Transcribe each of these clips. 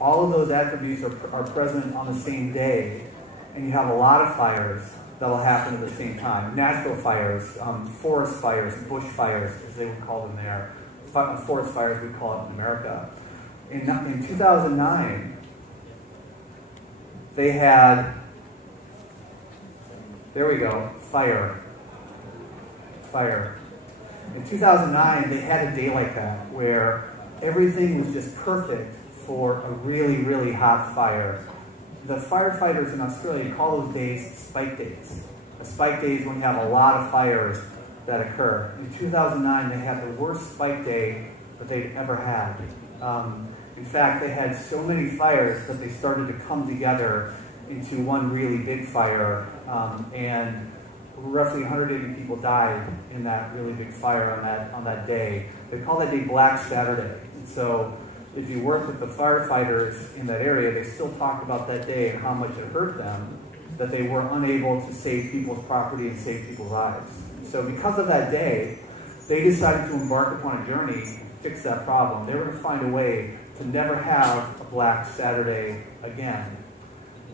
all of those attributes are present on the same day, and you have a lot of fires that will happen at the same time. Natural fires, forest fires, bush fires, as they would call them there. Forest fires, we call it in America. In 2009, they had, there we go, fire. In 2009, they had a day like that where everything was just perfect for a really, really hot fire. The firefighters in Australia call those days spike days. A spike day is when you have a lot of fires that occur. In 2009, they had the worst spike day that they'd ever had. In fact, they had so many fires that they started to come together into one really big fire, and roughly 180 people died in that really big fire on that day. They call that day Black Saturday. And so if you work with the firefighters in that area, they still talk about that day and how much it hurt them, that they were unable to save people's property and save people's lives. So because of that day, they decided to embark upon a journey to fix that problem. They were going to find a way to never have a Black Saturday again.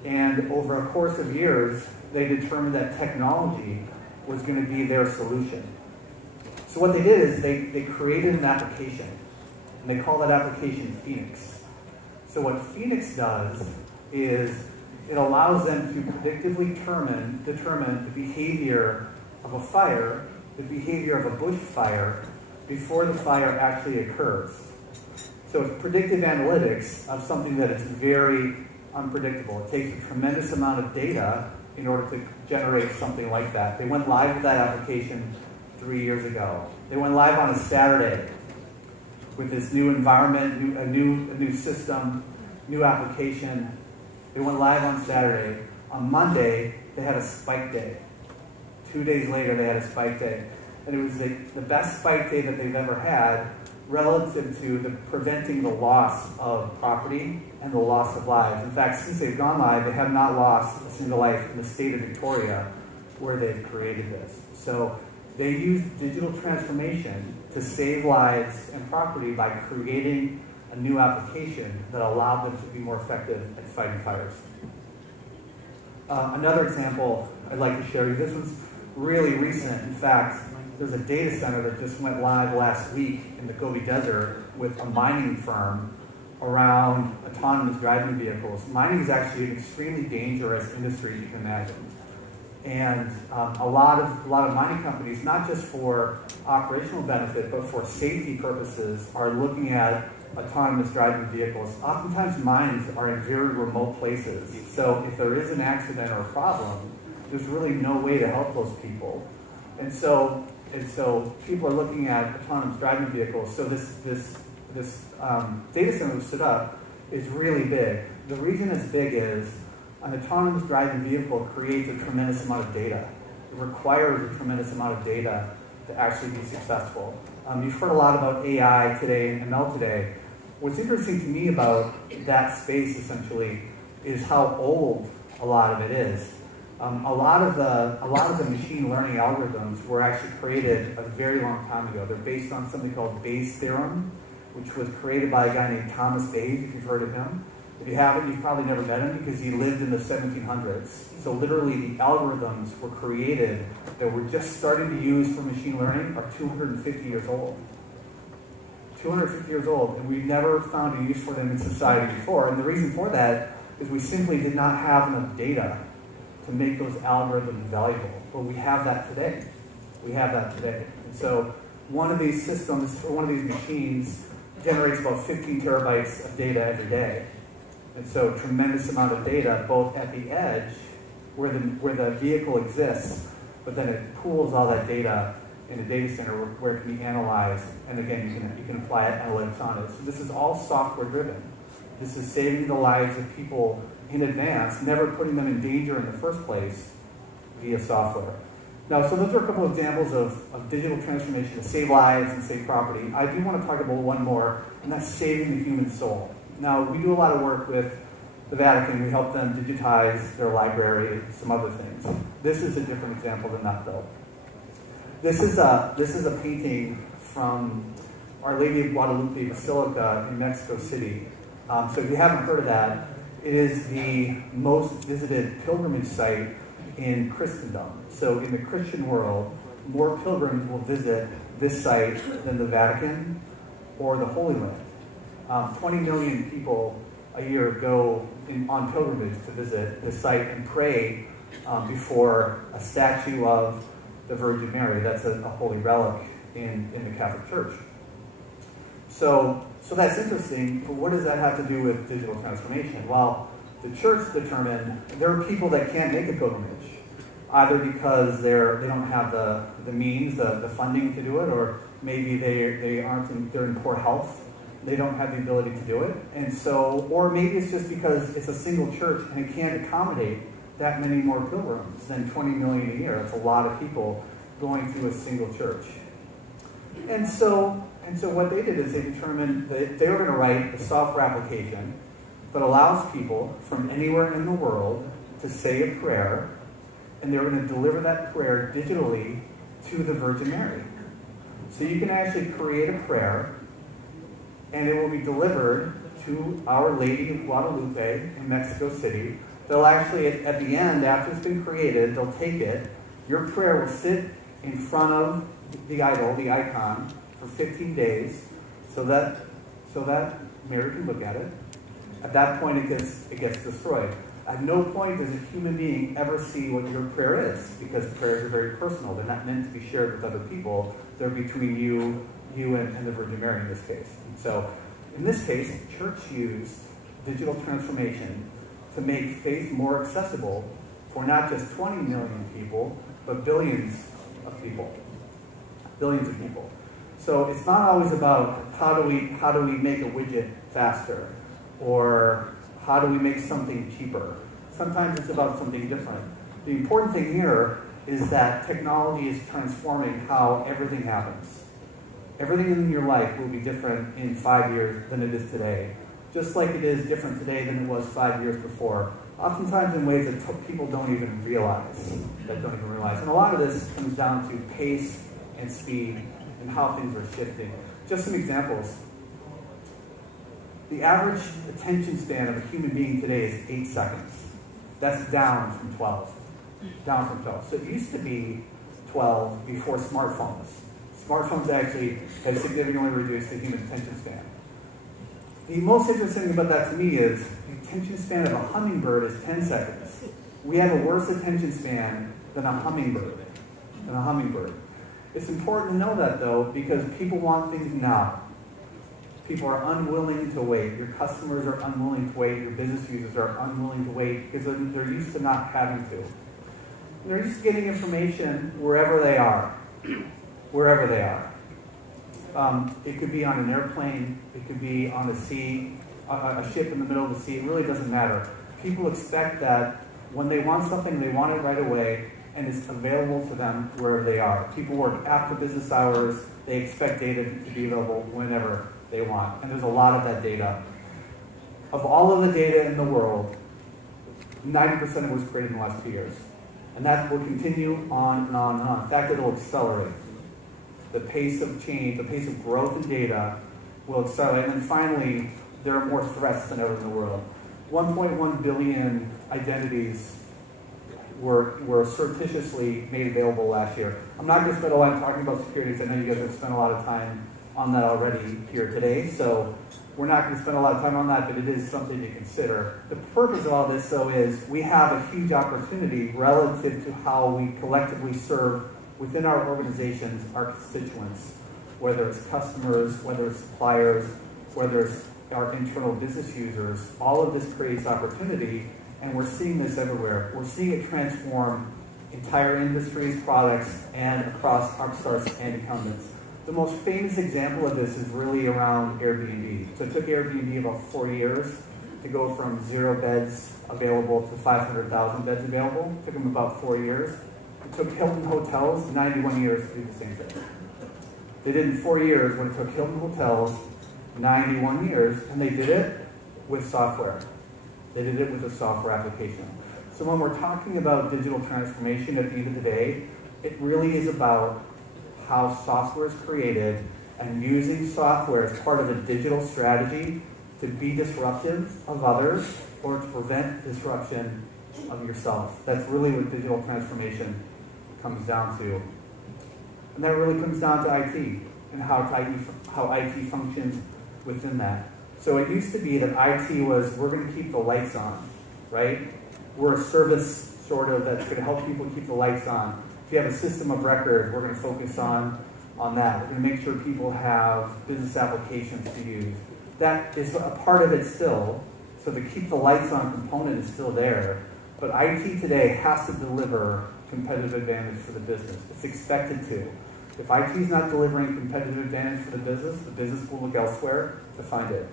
And over a course of years, they determined that technology was going to be their solution. So what they did is they created an application, and they call that application Phoenix. So what Phoenix does is it allows them to predictively determine the behavior of a fire, the behavior of a bush fire, before the fire actually occurs. So it's predictive analytics of something that is very unpredictable. It takes a tremendous amount of data in order to generate something like that. They went live with that application 3 years ago. They went live on a Saturday with this new environment, a new system, new application. They went live on Saturday. On Monday, they had a spike day. 2 days later, they had a spike day. And it was the best spike day that they've ever had relative to preventing the loss of property and the loss of lives. In fact, since they've gone live, they have not lost a single life in the state of Victoria where they've created this. So they use digital transformation to save lives and property by creating a new application that allowed them to be more effective at fighting fires. Another example I'd like to share you, this one's really recent. In fact, there's a data center that just went live last week in the Gobi Desert with a mining firm around autonomous driving vehicles. Mining is actually an extremely dangerous industry, you can imagine. And a lot of mining companies, not just for operational benefit, but for safety purposes, are looking at autonomous driving vehicles. Oftentimes mines are in very remote places. So if there is an accident or a problem, there's really no way to help those people. And so people are looking at autonomous driving vehicles. So this data center that stood up is really big. The reason it's big is an autonomous driving vehicle creates a tremendous amount of data. It requires a tremendous amount of data to actually be successful. You've heard a lot about AI today and ML today. What's interesting to me about that space essentially is how old a lot of it is. A lot of the machine learning algorithms were actually created a very long time ago. They're based on something called Bayes' theorem, which was created by a guy named Thomas Bayes, if you've heard of him. If you haven't, you've probably never met him because he lived in the 1700s. So literally the algorithms were created that we're just starting to use for machine learning are 250 years old. 250 years old, and we've never found a use for them in society before. And the reason for that is we simply did not have enough data to make those algorithms valuable. But we have that today. We have that today. And so one of these systems, or one of these machines, generates about 15 terabytes of data every day. And so tremendous amount of data, both at the edge, where the vehicle exists, but then it pools all that data in a data center where it can be analyzed. And again, you can apply analytics on it. So this is all software driven. This is saving the lives of people in advance, never putting them in danger in the first place via software. Now, so those are a couple of examples of digital transformation to save lives and save property. I do want to talk about one more, and that's saving the human soul. Now, we do a lot of work with the Vatican. We help them digitize their library and some other things. This is a different example than that, though. This is a painting from Our Lady of Guadalupe Basilica in Mexico City. So if you haven't heard of that, it is the most visited pilgrimage site in Christendom. So in the Christian world, more pilgrims will visit this site than the Vatican or the Holy Land. 20 million people a year go on pilgrimage to visit this site and pray before a statue of the Virgin Mary. That's a holy relic in the Catholic Church. So that's interesting, but what does that have to do with digital transformation? Well, the church determined there are people that can't make a pilgrimage, either because they don't have the means, the funding to do it, or maybe they're in poor health. They don't have the ability to do it. And so, or maybe it's just because it's a single church and it can't accommodate that many more pilgrims than 20 million a year. That's a lot of people going through a single church. And so what they did is they determined that they were going to write a software application that allows people from anywhere in the world to say a prayer, and they were going to deliver that prayer digitally to the Virgin Mary. So you can actually create a prayer, and it will be delivered to Our Lady of Guadalupe in Mexico City. They'll actually, at the end, after it's been created, they'll take it. Your prayer will sit in front of the idol, the icon, for 15 days, so that Mary can look at it. At that point, it gets destroyed. At no point does a human being ever see what your prayer is, because prayers are very personal. They're not meant to be shared with other people. They're between you and the Virgin Mary in this case. And so, in this case, the church used digital transformation to make faith more accessible for not just 20 million people, but billions of people. Billions of people. So it's not always about how do we make a widget faster, or how do we make something cheaper. Sometimes it's about something different. The important thing here is that technology is transforming how everything happens. Everything in your life will be different in 5 years than it is today, just like it is different today than it was 5 years before. Oftentimes in ways that people don't even realize. And a lot of this comes down to pace and speed and how things are shifting. Just some examples. The average attention span of a human being today is 8 seconds. That's down from 12. Down from 12. So it used to be 12 before smartphones. Smartphones actually have significantly reduced the human attention span. The most interesting thing about that to me is the attention span of a hummingbird is 10 seconds. We have a worse attention span than a hummingbird. It's important to know that, though, because people want things now. People are unwilling to wait. Your customers are unwilling to wait. Your business users are unwilling to wait because they're used to not having to. They're used to getting information wherever they are. Wherever they are. It could be on an airplane. It could be on the sea, a ship in the middle of the sea. It really doesn't matter. People expect that when they want something, they want it right away, and it's available to them wherever they are. People work after business hours. They expect data to be available whenever they want. And there's a lot of that data. Of all of the data in the world, 90% of it was created in the last 2 years. And that will continue on and on and on. In fact, it'll accelerate. The pace of change, the pace of growth in data will accelerate. And then finally, there are more threats than ever in the world. 1.1 billion identities were surreptitiously made available last year. I'm not going to spend a lot of time talking about security, because I know you guys have spent a lot of time on that already here today. So we're not going to spend a lot of time on that, but it is something to consider. The purpose of all this, though, is we have a huge opportunity relative to how we collectively serve within our organizations, our constituents, whether it's customers, whether it's suppliers, whether it's our internal business users. All of this creates opportunity, and we're seeing this everywhere. We're seeing it transform entire industries, products, and across upstarts and incumbents. The most famous example of this is really around Airbnb. So it took Airbnb about 4 years to go from 0 beds available to 500,000 beds available. It took them about 4 years. It took Hilton Hotels 91 years to do the same thing. They did it in 4 years when it took Hilton Hotels 91 years, and they did it with software. They did it with a software application. So when we're talking about digital transformation at the end of the day, it really is about how software is created and using software as part of a digital strategy to be disruptive of others or to prevent disruption of yourself. That's really what digital transformation comes down to. And that really comes down to IT and how IT functions within that. So it used to be that IT was, we're going to keep the lights on, right? We're a service sort of that's going to help people keep the lights on. If you have a system of record, we're going to focus on that. We're going to make sure people have business applications to use. That is a part of it still. So the keep the lights on component is still there. But IT today has to deliver competitive advantage for the business. It's expected to. If IT is not delivering competitive advantage for the business will look elsewhere to find it.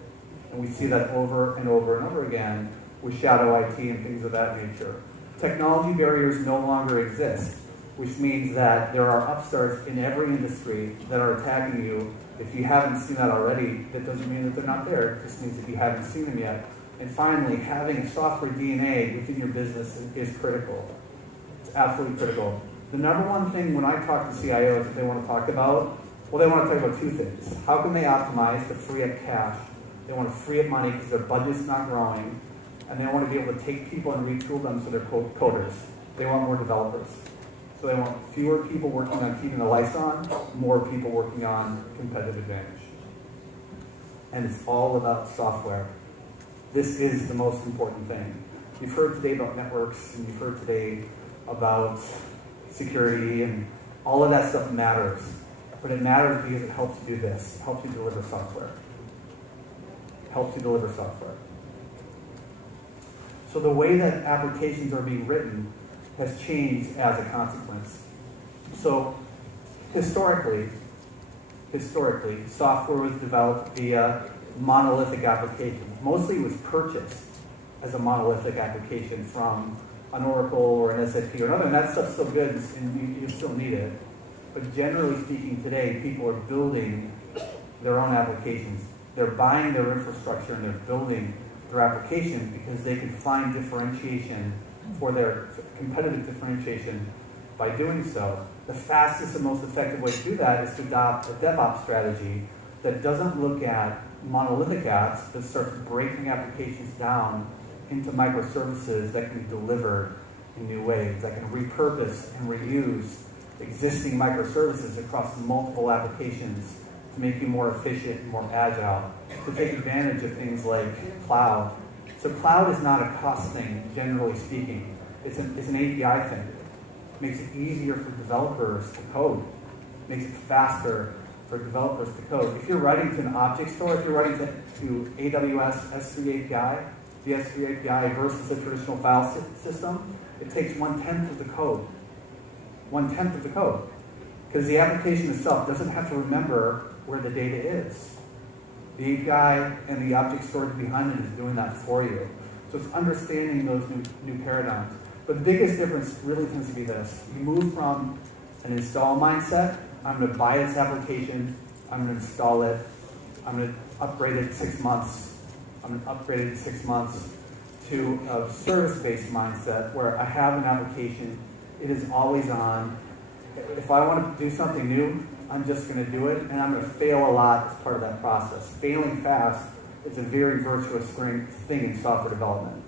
And we see that over and over and over again with shadow IT and things of that nature. Technology barriers no longer exist, which means that there are upstarts in every industry that are attacking you. If you haven't seen that already, that doesn't mean that they're not there. It just means that you haven't seen them yet. And finally, having a software DNA within your business is critical. It's absolutely critical. The number one thing when I talk to CIOs that they want to talk about, well, they want to talk about two things. How can they optimize to free up cash? They want to free up money because their budget's not growing. And they want to be able to take people and retool them so they're coders. They want more developers. So they want fewer people working on keeping the lights on, more people working on competitive advantage. And it's all about software. This is the most important thing. You've heard today about networks, and you've heard today about security, and all of that stuff matters. But it matters because it helps you do this. It helps you deliver software. It helps you deliver software. So the way that applications are being written has changed as a consequence. So historically, software was developed via monolithic applications. Mostly it was purchased as a monolithic application from an Oracle or an SAP or another, and that stuff's still good and you still need it. But generally speaking today, people are building their own applications. They're buying their infrastructure and they're building their applications because they can find differentiation for their competitive differentiation by doing so. The fastest and most effective way to do that is to adopt a DevOps strategy that doesn't look at monolithic apps, but starts breaking applications down into microservices that can be delivered in new ways, that can repurpose and reuse existing microservices across multiple applications to make you more efficient and more agile, to take advantage of things like cloud. So cloud is not a cost thing, generally speaking. It's an API thing. It makes it easier for developers to code. It makes it faster for developers to code. If you're writing to an object store, if you're writing to AWS S3 API, the S3 API versus a traditional file system, it takes 1/10 of the code. 1/10 of the code. Because the application itself doesn't have to remember where the data is. The API and the object storage behind it is doing that for you. So it's understanding those new paradigms. But the biggest difference really tends to be this. You move from an install mindset, I'm going to buy this application, I'm going to install it, I'm going to upgrade it in 6 months, I'm going to upgrade it in 6 months, to a service-based mindset where I have an application, it is always on. If I want to do something new, I'm just going to do it, and I'm going to fail a lot as part of that process. Failing fast is a very virtuous thing in software development.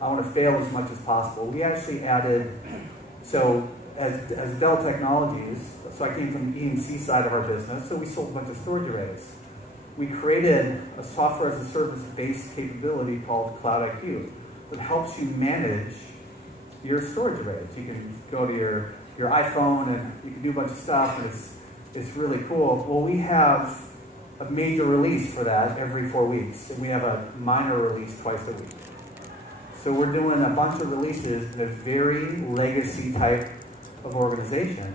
I want to fail as much as possible. We actually added, so as Dell Technologies, so I came from the E&C side of our business, so we sold a bunch of storage arrays. We created a software as a service-based capability called Cloud IQ that helps you manage your storage arrays. You can go to your iPhone and you can do a bunch of stuff, and it's really cool. Well, we have a major release for that every 4 weeks, and we have a minor release twice a week. So we're doing a bunch of releases in a very legacy type of organization.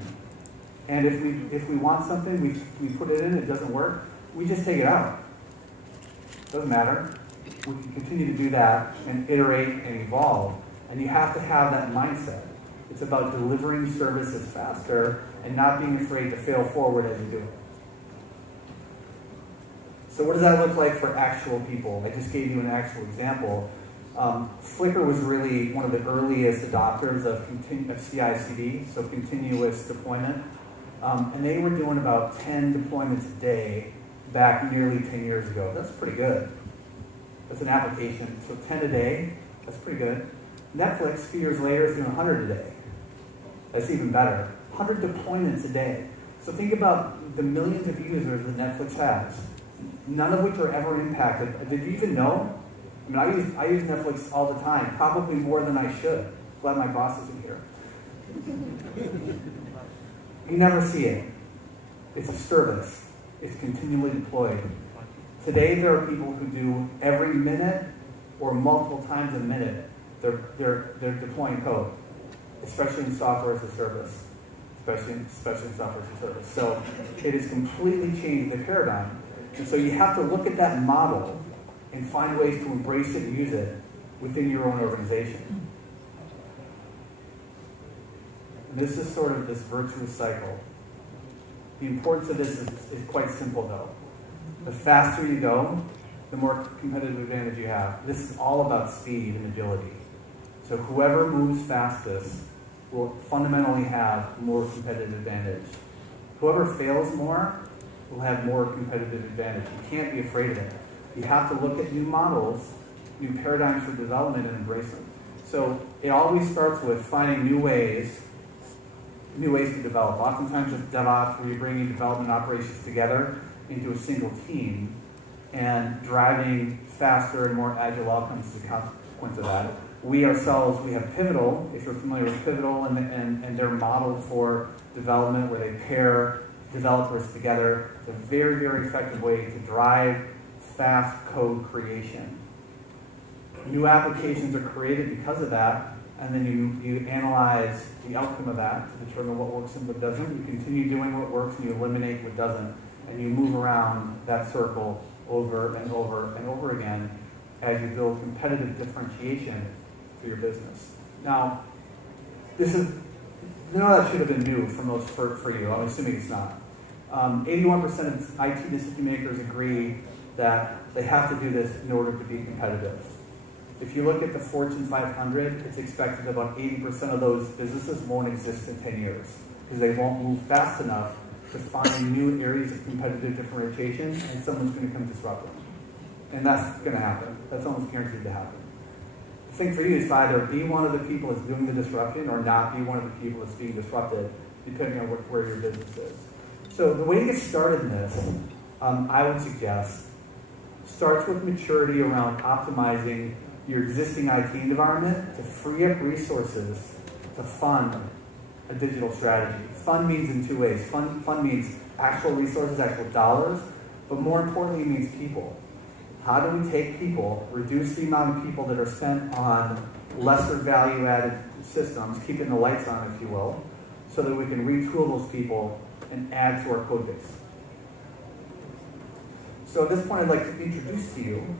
And if we want something, we put it in, it doesn't work, we just take it out. Doesn't matter. We can continue to do that and iterate and evolve. And you have to have that mindset. It's about delivering services faster and not being afraid to fail forward as you do it. So what does that look like for actual people? I just gave you an actual example. Flickr was really one of the earliest adopters of CI/CD, so continuous deployment. And they were doing about 10 deployments a day back nearly 10 years ago. That's pretty good. That's an application. So 10 a day, that's pretty good. Netflix, a few years later, is doing 100 a day. That's even better. 100 deployments a day. So think about the millions of users that Netflix has, none of which are ever impacted. Did you even know? I mean, I use Netflix all the time, probably more than I should. Glad my boss isn't here. You never see it. It's a service. It's continually deployed. Today, there are people who do every minute or multiple times a minute, they're deploying code, especially in software as a service. Especially in software as a service. So it has completely changed the paradigm. And so you have to look at that model and find ways to embrace it and use it within your own organization. And this is sort of this virtuous cycle. The importance of this is quite simple, though. The faster you go, the more competitive advantage you have. This is all about speed and agility. So whoever moves fastest will fundamentally have more competitive advantage. Whoever fails more will have more competitive advantage. You can't be afraid of it. You have to look at new models, new paradigms for development, and embrace them. So it always starts with finding new ways to develop. Oftentimes with DevOps, where you're bringing development operations together into a single team and driving faster and more agile outcomes as a consequence of that. We ourselves, we have Pivotal, if you're familiar with Pivotal and their model for development where they pair developers together. It's a very, very effective way to drive fast code creation. New applications are created because of that, and then you analyze the outcome of that to determine what works and what doesn't. You continue doing what works and you eliminate what doesn't, and you move around that circle over and over and over again as you build competitive differentiation for your business. Now, none of that should have been new for you. I'm assuming it's not. 81% of IT decision makers agree that they have to do this in order to be competitive. If you look at the Fortune 500, it's expected about 80% of those businesses won't exist in 10 years because they won't move fast enough to find new areas of competitive differentiation, and someone's going to come disrupt them. And that's going to happen. That's almost guaranteed to happen. The thing for you is to either be one of the people that's doing the disruption or not be one of the people that's being disrupted, depending on where your business is. So the way to get started in this, I would suggest, starts with maturity around optimizing your existing IT environment to free up resources to fund a digital strategy. Fund means in two ways. Fund means actual resources, actual dollars, but more importantly it means people. How do we take people, reduce the amount of people that are spent on lesser value-added systems, keeping the lights on, if you will, so that we can retool those people and add to our code base. So at this point, I'd like to introduce to you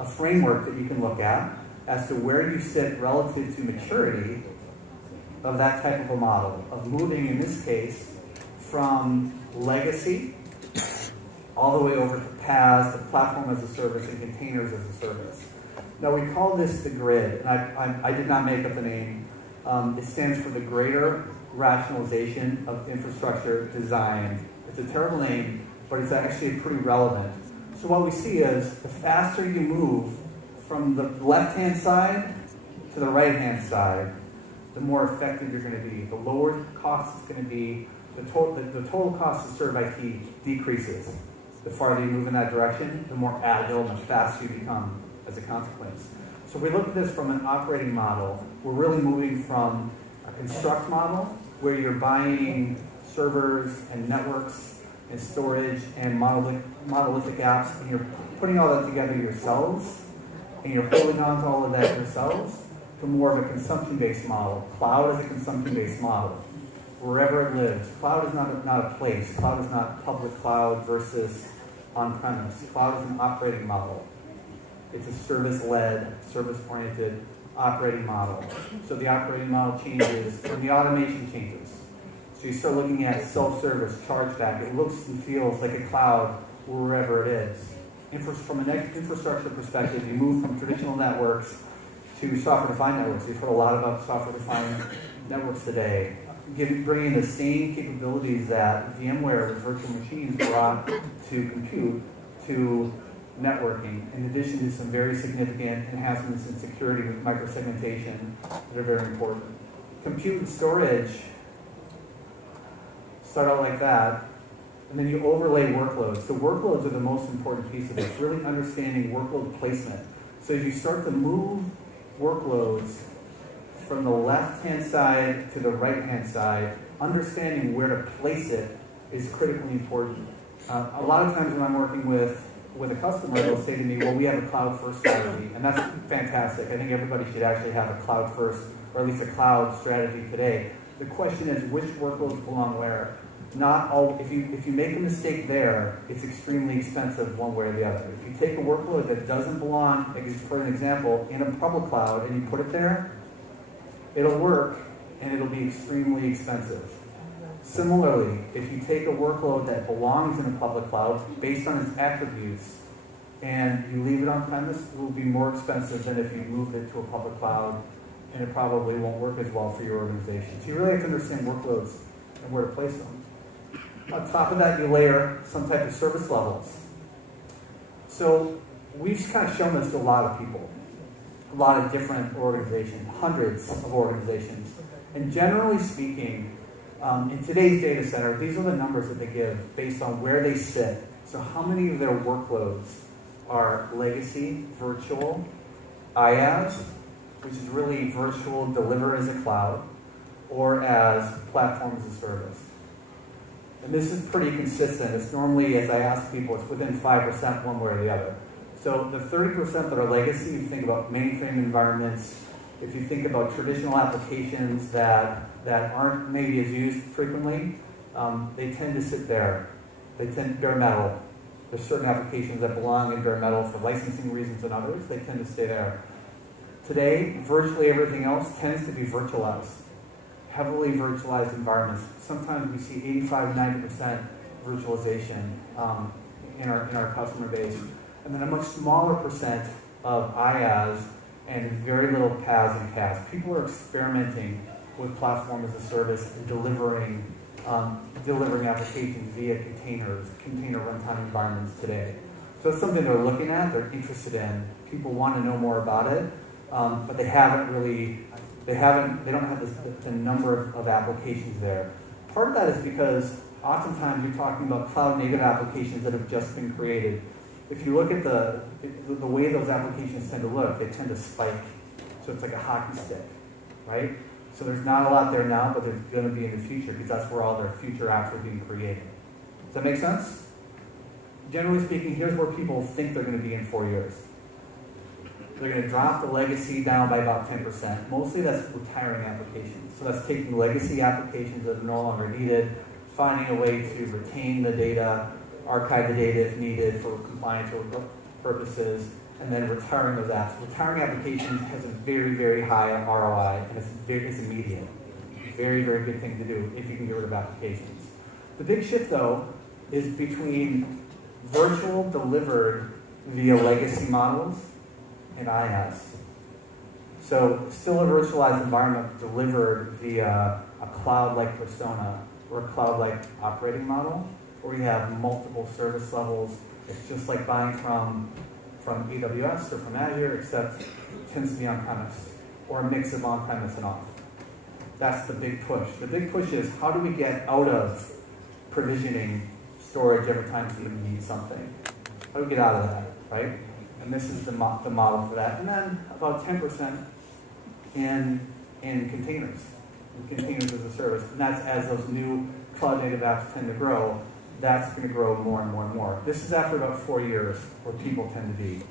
a framework that you can look at as to where you sit relative to maturity of that type of a model, of moving, in this case, from legacy all the way over to PaaS, to platform as a service, and containers as a service. Now, we call this the grid, and I did not make up the name. It stands for the Greater Rationalization of Infrastructure Design. It's a terrible name, but it's actually pretty relevant. So what we see is the faster you move from the left-hand side to the right-hand side, the more effective you're going to be. The lower cost is going to be, the total cost to serve IT decreases. The farther you move in that direction, the more agile and the faster you become as a consequence. So if we look at this from an operating model, we're really moving from a construct model where you're buying servers and networks and storage and monolithic apps, and you're putting all that together yourselves, and you're holding on to all of that yourselves, to more of a consumption-based model. Cloud is a consumption-based model, wherever it lives. Cloud is not a place. Cloud is not public cloud versus on-premise. Cloud is an operating model. It's a service-led, service-oriented operating model. So the operating model changes, and the automation changes. So you start looking at self-service, chargeback. It looks and feels like a cloud wherever it is. From an infrastructure perspective, you move from traditional networks to software-defined networks. You've heard a lot about software-defined networks today. Bringing the same capabilities that VMware with virtual machines brought to compute to networking, in addition to some very significant enhancements in security with microsegmentation that are very important. Compute and storage start out like that, and then you overlay workloads. So workloads are the most important piece of this, really understanding workload placement. So as you start to move workloads from the left-hand side to the right-hand side, understanding where to place it is critically important. A lot of times when I'm working with a customer, they'll say to me, well, we have a cloud-first strategy, and that's fantastic. I think everybody should actually have a cloud-first, or at least a cloud strategy today. The question is, which workloads belong where? Not all. If you make a mistake there, it's extremely expensive one way or the other. If you take a workload that doesn't belong, for an example, in a public cloud, and you put it there, it'll work, and it'll be extremely expensive. Similarly, if you take a workload that belongs in a public cloud based on its attributes and you leave it on premise, it will be more expensive than if you moved it to a public cloud, and it probably won't work as well for your organization. So you really have to understand workloads and where to place them. On top of that, you layer some type of service levels. So we've kind of shown this to a lot of people, a lot of different organizations, hundreds of organizations. And generally speaking, in today's data center, these are the numbers that they give based on where they sit. So how many of their workloads are legacy, virtual, IaaS, which is really virtual, deliver as a cloud, or as platform as a service. And this is pretty consistent. It's normally, as I ask people, it's within 5% one way or the other. So the 30% that are legacy, if you think about mainframe environments, if you think about traditional applications that aren't maybe as used frequently, they tend to sit there. They tend bare metal. There's certain applications that belong in bare metal for licensing reasons and others. They tend to stay there. Today, virtually everything else tends to be virtualized. Heavily virtualized environments. Sometimes we see 85–90% virtualization in our customer base, and then a much smaller percent of IaaS and very little PaaS and CaaS. People are experimenting with platform as a service and delivering applications via container runtime environments today. So it's something they're looking at, they're interested in. People want to know more about it, but they don't have the number of applications there. Part of that is because oftentimes you're talking about cloud-native applications that have just been created. If you look at the way those applications tend to look, they tend to spike. So it's like a hockey stick, right? So there's not a lot there now, but there's going to be in the future because that's where all their future apps are being created. Does that make sense? Generally speaking, here's where people think they're going to be in 4 years. They're going to drop the legacy down by about 10%. Mostly that's retiring applications. So that's taking legacy applications that are no longer needed, finding a way to retain the data, archive the data if needed for compliance purposes, and then retiring those apps. Retiring applications has a very, very high ROI, and it's immediate. Very, very good thing to do if you can get rid of applications. The big shift, though, is between virtual delivered via legacy models and IaaS. So still a virtualized environment delivered via a cloud-like persona or a cloud-like operating model, where you have multiple service levels. It's just like buying from AWS or from Azure, except it tends to be on-premise, or a mix of on-premise and off. That's the big push. The big push is, how do we get out of provisioning storage every time somebody needs something? How do we get out of that, right? And this is the model for that. And then about 10% in containers, containers as a service. And that's as those new cloud-native apps tend to grow, that's going to grow more and more and more. This is after about 4 years where people tend to be.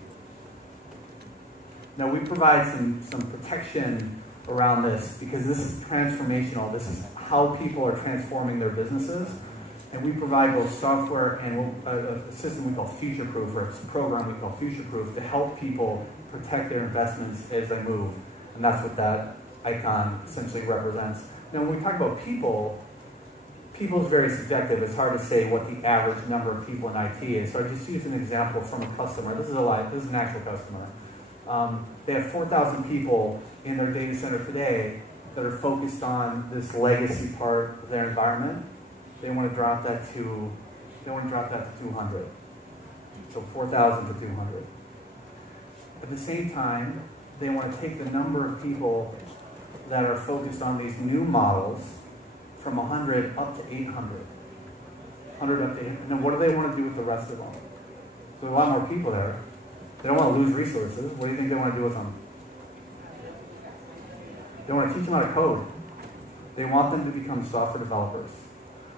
Now we provide some protection around this because this is transformational. This is how people are transforming their businesses. And we provide both software and a system we call future-proof, or a program we call future-proof, to help people protect their investments as they move. And that's what that icon essentially represents. Now when we talk about people is very subjective. It's hard to say what the average number of people in IT is. So I just used an example from a customer. This is an actual customer. They have 4,000 people in their data center today that are focused on this legacy part of their environment. They want to drop that to 200. So so 4,000 to 200. At the same time, they want to take the number of people that are focused on these new models from 100 up to 800. 100 up to 800. And then what do they want to do with the rest of them? There's a lot more people there. They don't want to lose resources. What do you think they want to do with them? They want to teach them how to code. They want them to become software developers.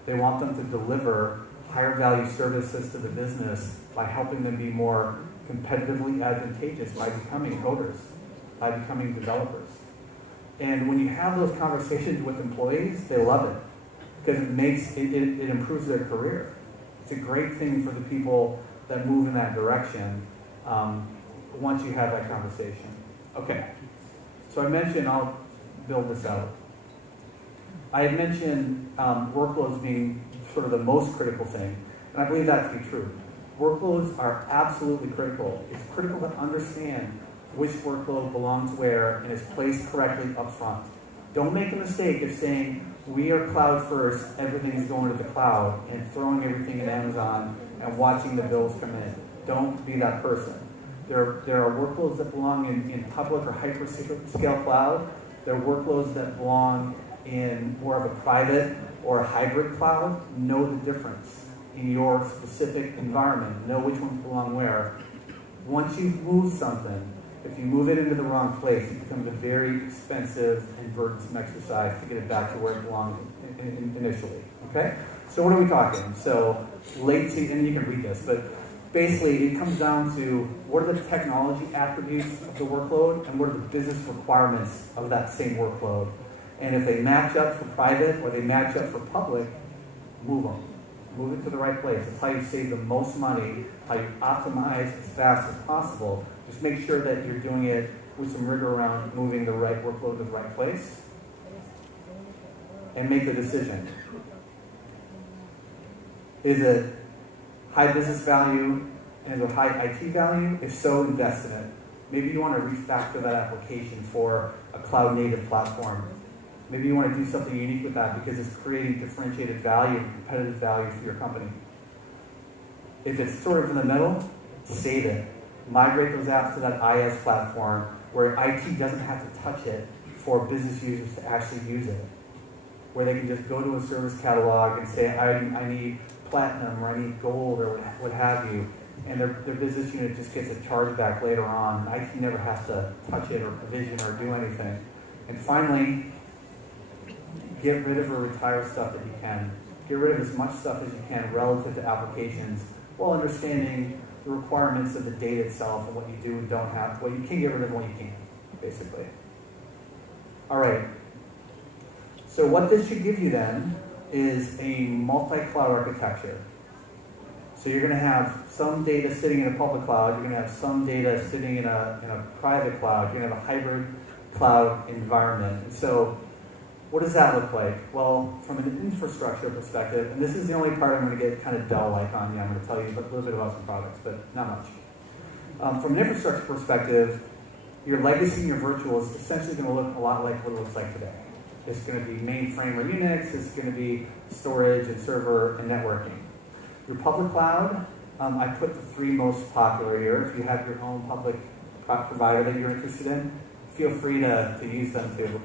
They want them to deliver higher value services to the business by helping them be more competitively advantageous by becoming coders, by becoming developers. And when you have those conversations with employees, they love it because it improves their career. It's a great thing for the people that move in that direction once you have that conversation. Okay, so I mentioned, I'll build this out. I had mentioned workloads being sort of the most critical thing, and I believe that to be true. Workloads are absolutely critical. It's critical to understand which workload belongs where and is placed correctly up front. Don't make a mistake of saying, we are cloud first, everything is going to the cloud, and throwing everything in Amazon and watching the bills come in. Don't be that person. There are workloads that belong in public or hyperscale cloud. There are workloads that belong in more of a private or a hybrid cloud. Know the difference in your specific environment. Know which ones belong where. Once you've moved something, if you move it into the wrong place, it becomes a very expensive and burdensome exercise to get it back to where it belongs initially. Okay? So what are we talking? So latency, and you can read this, but basically it comes down to what are the technology attributes of the workload and what are the business requirements of that same workload. And if they match up for private or they match up for public, move them. Move it to the right place. That's how you save the most money, how you optimize as fast as possible. Just make sure that you're doing it with some rigor around moving the right workload to the right place. And make the decision. Is it high business value and is it high IT value? If so, invest in it. Maybe you want to refactor that application for a cloud-native platform. Maybe you want to do something unique with that because it's creating differentiated value and competitive value for your company. If it's sort of in the middle, save it. Migrate those apps to that IS platform where IT doesn't have to touch it for business users to actually use it. Where they can just go to a service catalog and say, I need platinum or I need gold or what have you. And their business unit just gets a chargeback later on. IT never has to touch it or provision or do anything. And finally, get rid of or retire stuff that you can. Get rid of as much stuff as you can relative to applications while understanding the requirements of the data itself and what you do and don't have. What you can get rid of and what you can't, basically. All right. So what this should give you then is a multi-cloud architecture. So you're going to have some data sitting in a public cloud. You're going to have some data sitting in a private cloud. You're going to have a hybrid cloud environment. And so what does that look like? Well, from an infrastructure perspective, and this is the only part I'm going to get kind of Dell-like on you. I'm going to tell you a little bit about some products, but not much. From an infrastructure perspective, your legacy and your virtual is essentially going to look a lot like what it looks like today. It's going to be mainframe or Unix. It's going to be storage and server and networking. Your public cloud, I put the three most popular here. If you have your own public provider that you're interested in, feel free to use them too.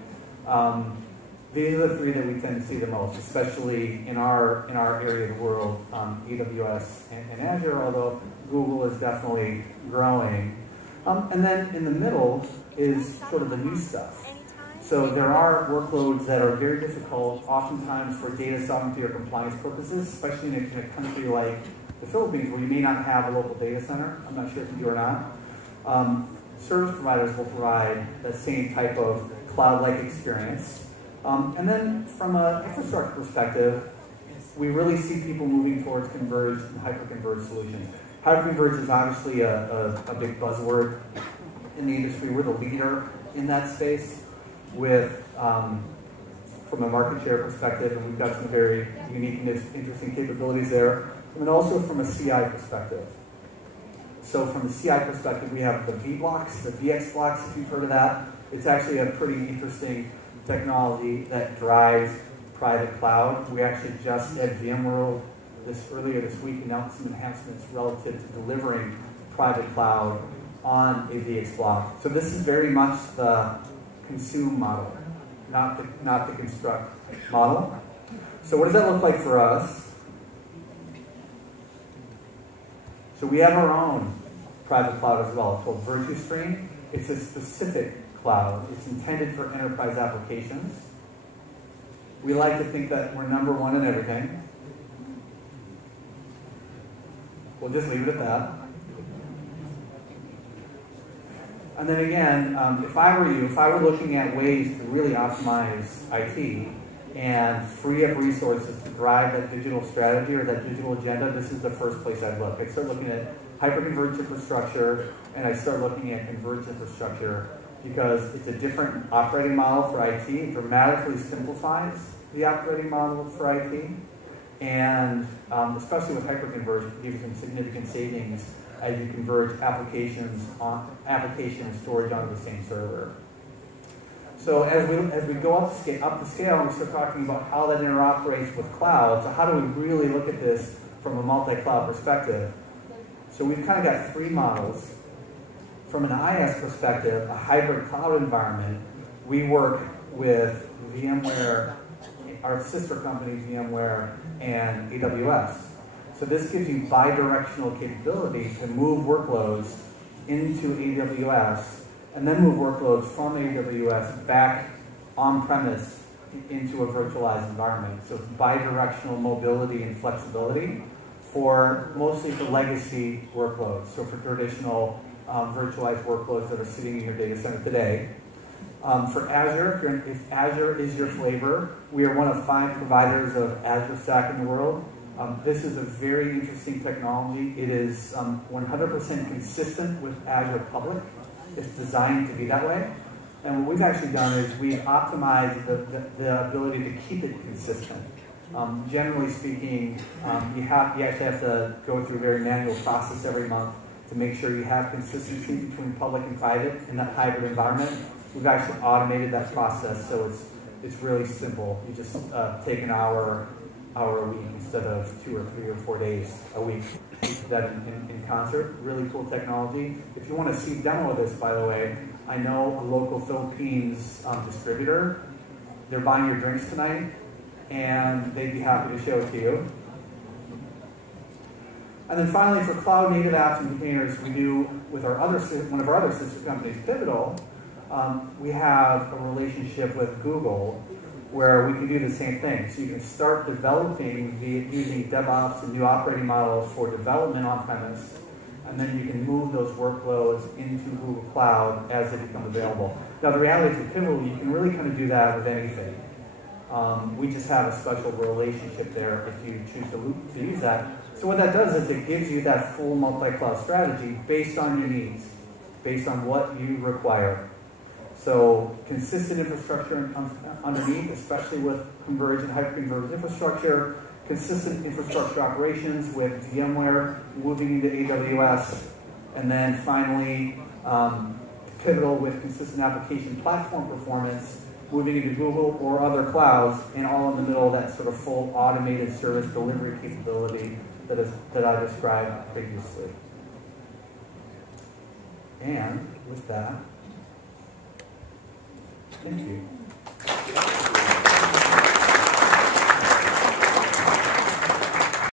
These are the three that we tend to see the most, especially in our area of the world, AWS and Azure, although Google is definitely growing. And then in the middle is sort of the new stuff. So there are workloads that are very difficult, oftentimes for data sovereignty or compliance purposes, especially in a country like the Philippines where you may not have a local data center. I'm not sure if you do or not. Service providers will provide that same type of cloud-like experience. And then from an infrastructure perspective, we really see people moving towards converged and hyper-converged solutions. Hyper-converged is obviously a big buzzword in the industry. We're the leader in that space with, from a market share perspective, and we've got some very unique and interesting capabilities there. And then also from a CI perspective. So from a CI perspective, we have the V-blocks, the VX blocks, if you've heard of that. It's actually a pretty interesting technology that drives private cloud. We actually just at VMworld earlier this week announced some enhancements relative to delivering private cloud on a VX block. So this is very much the consume model, not the construct model. So what does that look like for us? So we have our own private cloud as well. It's called VirtuStream. It's a specific cloud. It's intended for enterprise applications. We like to think that we're number one in everything. We'll just leave it at that. And then again, if I were you, if I were looking at ways to really optimize IT and free up resources to drive that digital strategy or that digital agenda, this is the first place I'd look. I'd start looking at hyper-converged infrastructure, and I'd start looking at converged infrastructure because it's a different operating model for IT. It dramatically simplifies the operating model for IT, and especially with hyper-converged, it gives them significant savings as you converge application storage onto the same server. So as we go up the scale, and we start talking about how that interoperates with cloud. So how do we really look at this from a multi-cloud perspective? So we've kind of got three models. From an IaaS perspective, a hybrid cloud environment, we work with VMware, our sister company VMware, and AWS. So this gives you bi-directional capability to move workloads into AWS and then move workloads from AWS back on-premise into a virtualized environment. So it's bi-directional mobility and flexibility mostly for legacy workloads. So for traditional virtualized workloads that are sitting in your data center today. For Azure, if Azure is your flavor, we are one of 5 providers of Azure Stack in the world. This is a very interesting technology. It is 100% consistent with Azure Public. It's designed to be that way. And what we've actually done is we've optimized the ability to keep it consistent. Generally speaking, you actually have to go through a very manual process every month to make sure you have consistency between public and private in that hybrid environment. We've actually automated that process, so it's really simple. You just take an hour a week instead of 2 or 3 or 4 days a week. Keep that in concert. Really cool technology. If you want to see a demo of this, by the way, I know a local Philippines distributor. They're buying your drinks tonight, and they'd be happy to show it to you. And then finally, for cloud-native apps and containers, we do with one of our other sister companies, Pivotal. We have a relationship with Google where we can do the same thing. So you can start developing using DevOps and new operating models for development on-premise, and then you can move those workloads into Google Cloud as they become available. Now the reality is with Pivotal, you can really kind of do that with anything. We just have a special relationship there if you choose to use that. So what that does is it gives you that full multi-cloud strategy based on your needs, based on what you require. So consistent infrastructure underneath, especially with converged and hyper-converged infrastructure, consistent infrastructure operations with VMware moving into AWS, and then finally Pivotal with consistent application platform performance moving into Google or other clouds, and all in the middle of that sort of full automated service delivery capability that I described previously. And with that, thank you.